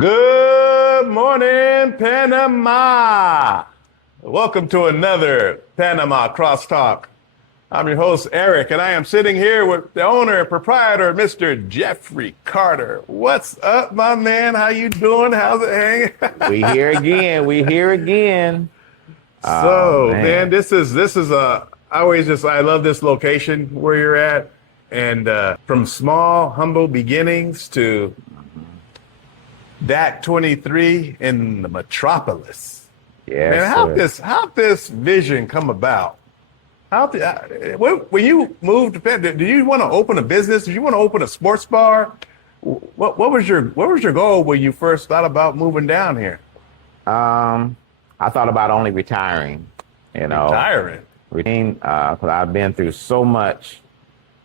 Good morning, Panama. Welcome to another Panama Crosstalk. I'm your host, Eric, and I am sitting here with the owner and proprietor, Mr. Jeffrey Carter. What's up, my man? How you doing? How's it hanging? We here again. We here again. So, man, this is I love this location where you're at. And from small, humble beginnings to DAC 23 in the metropolis. Yes, man, how this vision come about? When you moved to Penn, did you want to open a business? Did you want to open a sports bar? What was your goal when you first thought about moving down here? I thought about only retiring. Retiring, because I've been through so much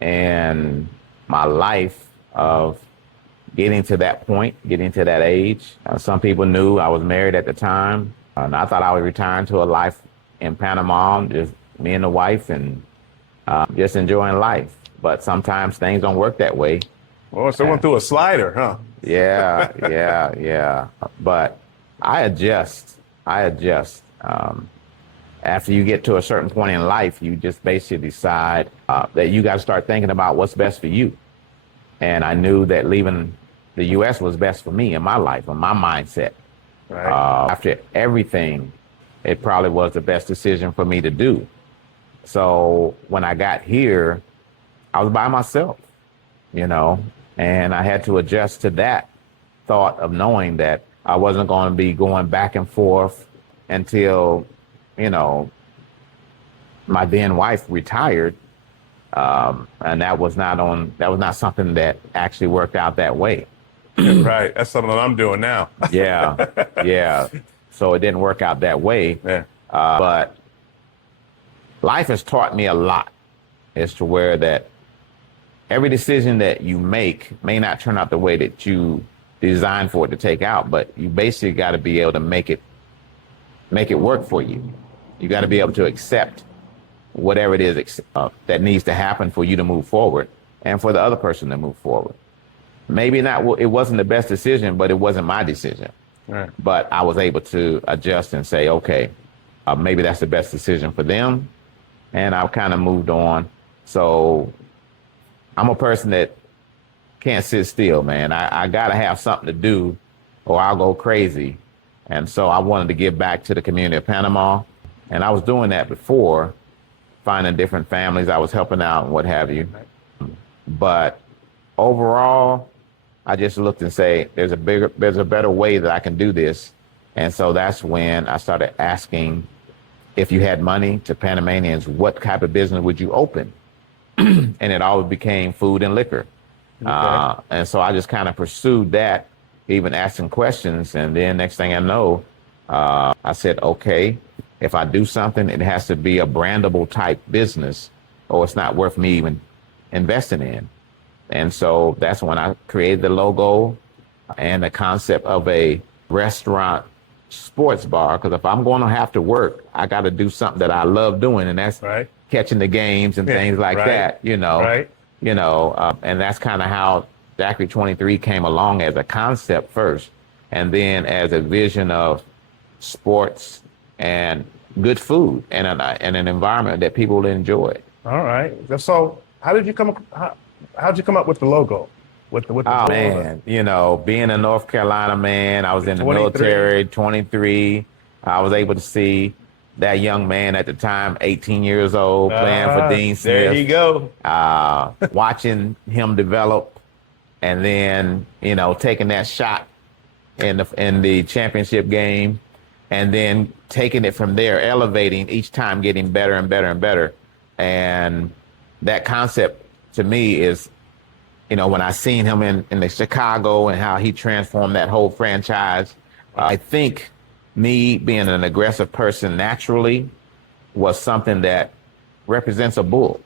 in my life of getting to that point, getting to that age. Some people knew I was married at the time, and I thought I would retire to a life in Panama, just me and the wife, and just enjoying life. But sometimes things don't work that way. Well, so went through a slider, huh? Yeah. But I adjust. After you get to a certain point in life, you just basically decide that you got to start thinking about what's best for you. And I knew that leaving the U.S. was best for me in my life, in my mindset. Right. After everything, it probably was the best decision for me to do. So when I got here, I was by myself, and I had to adjust to that thought of knowing that I wasn't going to be going back and forth until, my then wife retired. And that was not something that actually worked out that way. Right. That's something that I'm doing now. Yeah. So it didn't work out that way. Yeah. But life has taught me a lot as to where that every decision that you make may not turn out the way that you designed for it to take out, but you basically got to be able to make it work for you. You got to be able to accept whatever it is that needs to happen for you to move forward and for the other person to move forward. Maybe it wasn't the best decision, but it wasn't my decision. Right. But I was able to adjust and say, okay, maybe that's the best decision for them. And I've kind of moved on. So I'm a person that can't sit still, man. I got to have something to do or I'll go crazy. And so I wanted to give back to the community of Panama. And I was doing that before, finding different families I was helping out and what have you. But overall, I just looked and say, there's a better way that I can do this. And so that's when I started asking, if you had money, to Panamanians, what type of business would you open? And it always became food and liquor. Okay. And so I just kind of pursued that, even asking questions. And then next thing I know, I said, okay, if I do something, it has to be a brandable type business or it's not worth me even investing in. And so that's when I created the logo and the concept of a restaurant sports bar. Because if I'm going to have to work, I got to do something that I love doing. And that's right. Catching the games and things like that, Right. And that's kind of how Daiquiri 23 came along as a concept first. And then as a vision of sports and good food and an environment that people will enjoy. All right. So how'd you come up with the logo? With the logo? Man, being a North Carolina man, I was in the 23. military, 23. I was able to see that young man at the time, 18 years old, playing for Dean Smith. There you go. Watching him develop and then, taking that shot in the championship game. And then taking it from there, elevating each time, getting better and better and better. And that concept to me is, when I seen him in the Chicago and how he transformed that whole franchise, I think me being an aggressive person naturally was something that represents a bull.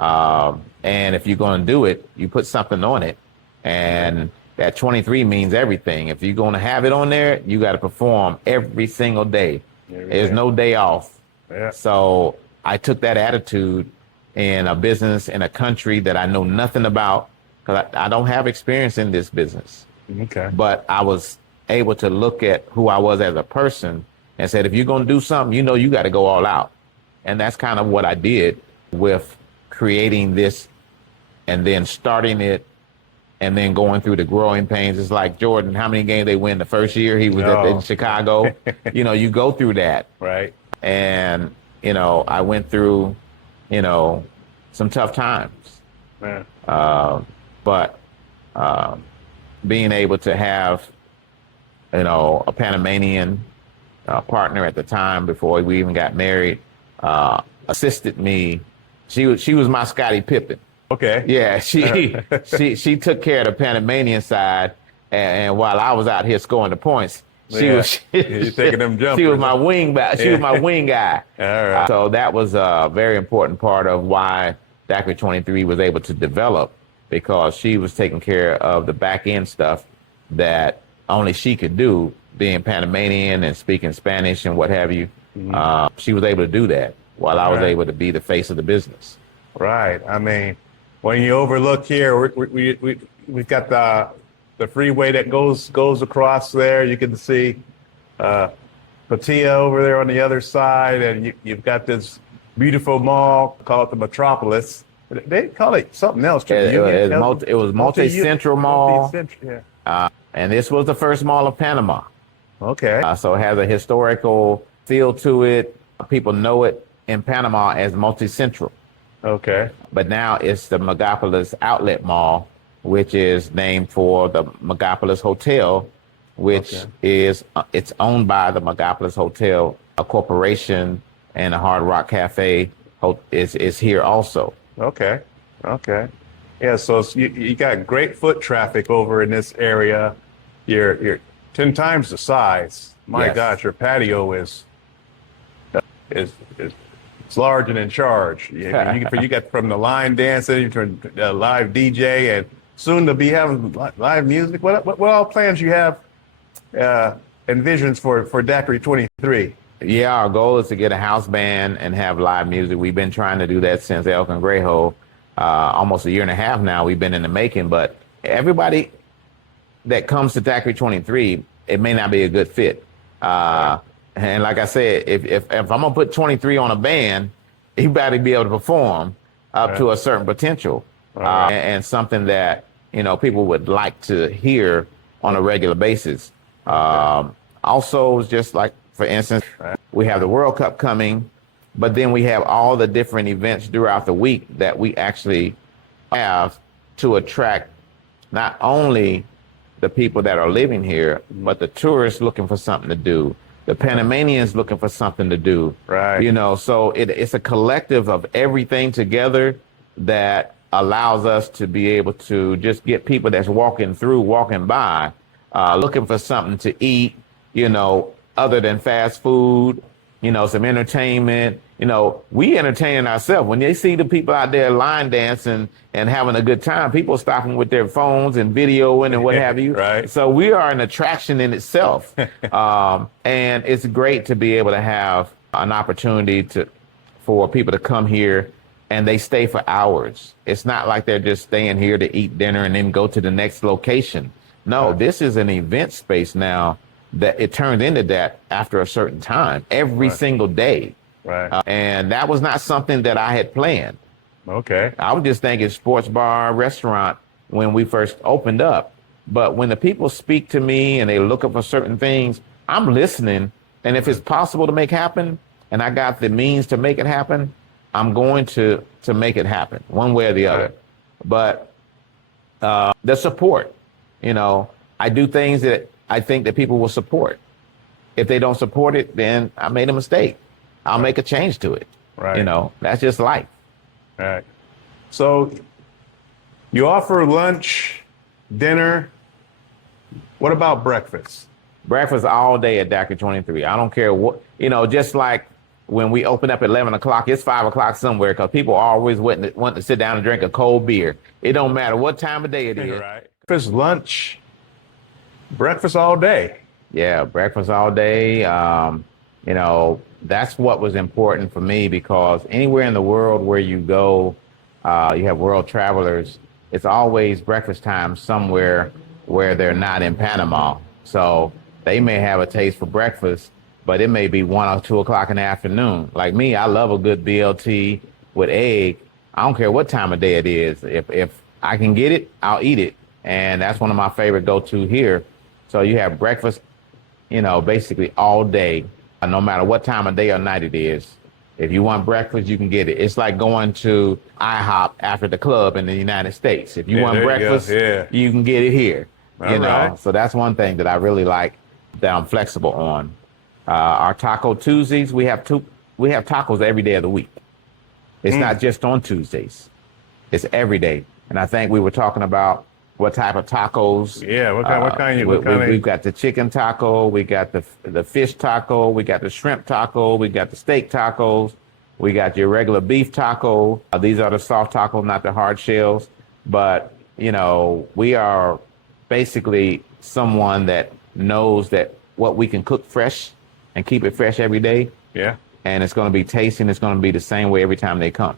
And if you're going to do it, you put something on it. And that 23 means everything. If you're going to have it on there, you got to perform every single day. There's no day off. Yeah. So I took that attitude in a business in a country that I know nothing about, because I don't have experience in this business. Okay. But I was able to look at who I was as a person and said, if you're going to do something, you know, you got to go all out. And that's kind of what I did with creating this and then starting it and then going through the growing pains. It's like Jordan, how many games they win the first year he was in Chicago? You know, you go through that. Right. And, you know, I went through, you know, some tough times. Man. But being able to have, you know, a Panamanian partner at the time before we even got married, assisted me. She was my Scottie Pippen. Okay. Yeah, she took care of the Panamanian side, and while I was out here scoring the points, You're taking them jumpers. She was my wing back. She was my wing guy. All right. So that was a very important part of why Daiquiri 23 was able to develop, because she was taking care of the back end stuff that only she could do, being Panamanian and speaking Spanish and what have you. Mm-hmm. She was able to do that while I was able to be the face of the business. Right. I mean, when you overlook here, we've got the freeway that goes across there. You can see Patio over there on the other side, and you've got this beautiful mall called the Metropolis. They call it something else. It was Multi-Central Mall. Yeah. And this was the first mall of Panama. Okay. So it has a historical feel to it. People know it in Panama as Multi-Central. Okay. But now it's the Megapolis Outlet Mall, which is named for the Megapolis Hotel, which is it's owned by the Megapolis Hotel, a corporation, and the Hard Rock Cafe is here also. Okay. Okay. Yeah. So you got great foot traffic over in this area. You're 10 times the size. My gosh, your patio is it's large and in charge. You got from the line dancing to live DJ, and soon to be having live music. What all plans you have and visions for Daiquiri 23? Yeah, our goal is to get a house band and have live music. We've been trying to do that since El Cangrejo, almost a year and a half now. We've been in the making, but everybody that comes to Daiquiri 23, it may not be a good fit. And like I said, if I'm gonna put 23 on a band, he better be able to perform up to a certain potential, and something that, you know, people would like to hear on a regular basis. Also, just like, for instance, we have the World Cup coming, but then we have all the different events throughout the week that we actually have to attract not only the people that are living here, but the tourists looking for something to do, the Panamanians looking for something to do. Right. You know, so it's a collective of everything together that allows us to be able to just get people that's walking by, looking for something to eat, you know, other than fast food, you know, some entertainment. You know, we entertain ourselves. When they see the people out there line dancing and having a good time, people stopping with their phones and videoing and what have you. Right. So we are an attraction in itself. And it's great to be able to have an opportunity for people to come here and they stay for hours. It's not like they're just staying here to eat dinner and then go to the next location. No, this is an event space now that it turns into that after a certain time, every single day. Right. And that was not something that I had planned. Okay. I was just thinking sports bar, restaurant when we first opened up. But when the people speak to me and they look up for certain things, I'm listening. And if it's possible to make happen and I got the means to make it happen, I'm going to make it happen one way or the other. But the support, you know, I do things that I think that people will support. If they don't support it, then I made a mistake. I'll make a change to it. Right. You know, that's just life. Right. So you offer lunch, dinner. What about breakfast? Breakfast all day at Daiquiri 23. I don't care what, you know, just like when we open up at 11 o'clock, it's 5 o'clock somewhere because people are always want to sit down and drink a cold beer. It don't matter what time of day it is. Right. Breakfast, lunch, breakfast all day. Yeah, breakfast all day. You know, that's what was important for me because anywhere in the world where you go, you have world travelers, it's always breakfast time somewhere where they're not in Panama. So they may have a taste for breakfast, but it may be 1 or 2 o'clock in the afternoon. Like me, I love a good BLT with egg. I don't care what time of day it is. If I can get it, I'll eat it. And that's one of my favorite go-to here. So you have breakfast, basically all day, no matter what time of day or night it is. If you want breakfast, you can get it. It's like going to IHOP after the club in the United States. If you want breakfast, you can get it here. Right. So that's one thing that I really like that I'm flexible on. Our Taco Tuesdays, we have tacos every day of the week. It's not just on Tuesdays. It's every day. And I think we were talking about what type of tacos. Yeah, what kind? We've got the chicken taco, we got the fish taco, we got the shrimp taco, we got the steak tacos, we got your regular beef taco. These are the soft tacos, not the hard shells. But, we are basically someone that knows that what we can cook fresh and keep it fresh every day. Yeah. And it's going to be tasty, and it's going to be the same way every time they come.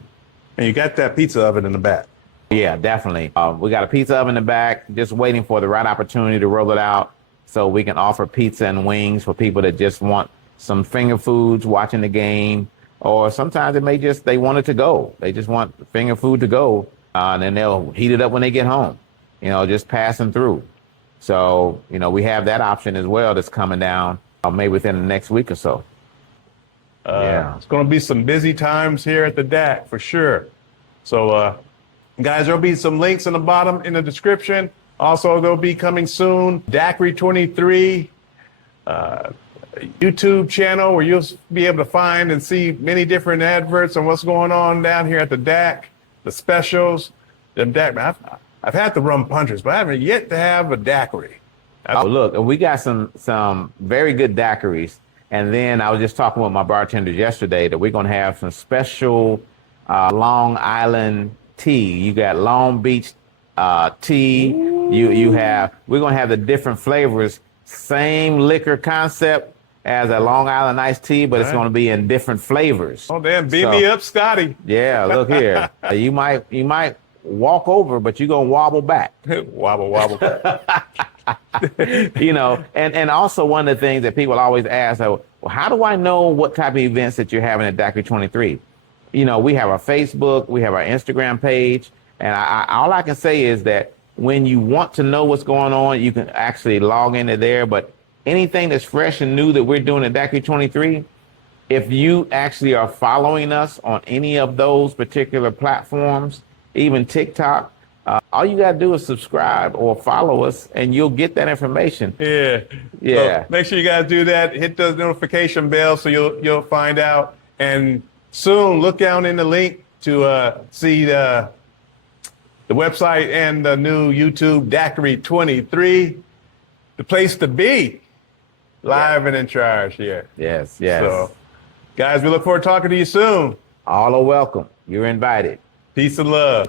And you got that pizza oven in the back. Yeah, definitely. We got a pizza oven in the back, just waiting for the right opportunity to roll it out so we can offer pizza and wings for people that just want some finger foods watching the game, or sometimes they want it to go. They just want finger food to go, and then they'll heat it up when they get home, just passing through. So, we have that option as well that's coming down maybe within the next week or so. It's going to be some busy times here at the DAC for sure. So, guys, there'll be some links in the bottom in the description. Also, they'll be coming soon. Daiquiri 23 YouTube channel where you'll be able to find and see many different adverts on what's going on down here at the DAC, the specials. I've had the rum punchers, but I haven't yet to have a daiquiri. Look, we got some very good daiquiris. And then I was just talking with my bartenders yesterday that we're going to have some special Long Island tea. You got Long Beach tea. We're going to have the different flavors, same liquor concept as a Long Island iced tea, but it's going to be in different flavors. Oh, damn, beat me up, Scotty. Yeah, look here. You might walk over, but you're going to wobble back. Wobble. And also one of the things that people always ask, well, how do I know what type of events that you're having at Daiquiri 23? We have our Facebook, we have our Instagram page, and all I can say is that when you want to know what's going on, you can actually log into there. But anything that's fresh and new that we're doing at Daiquiri 23, if you actually are following us on any of those particular platforms, even TikTok, all you got to do is subscribe or follow us, and you'll get that information. Yeah. So make sure you guys do that. Hit the notification bell so you'll find out. And soon, look down in the link to see the website and the new YouTube Daiquiri 23, the place to be, live and in charge here. Yes. So, guys, we look forward to talking to you soon. All are welcome. You're invited. Peace and love.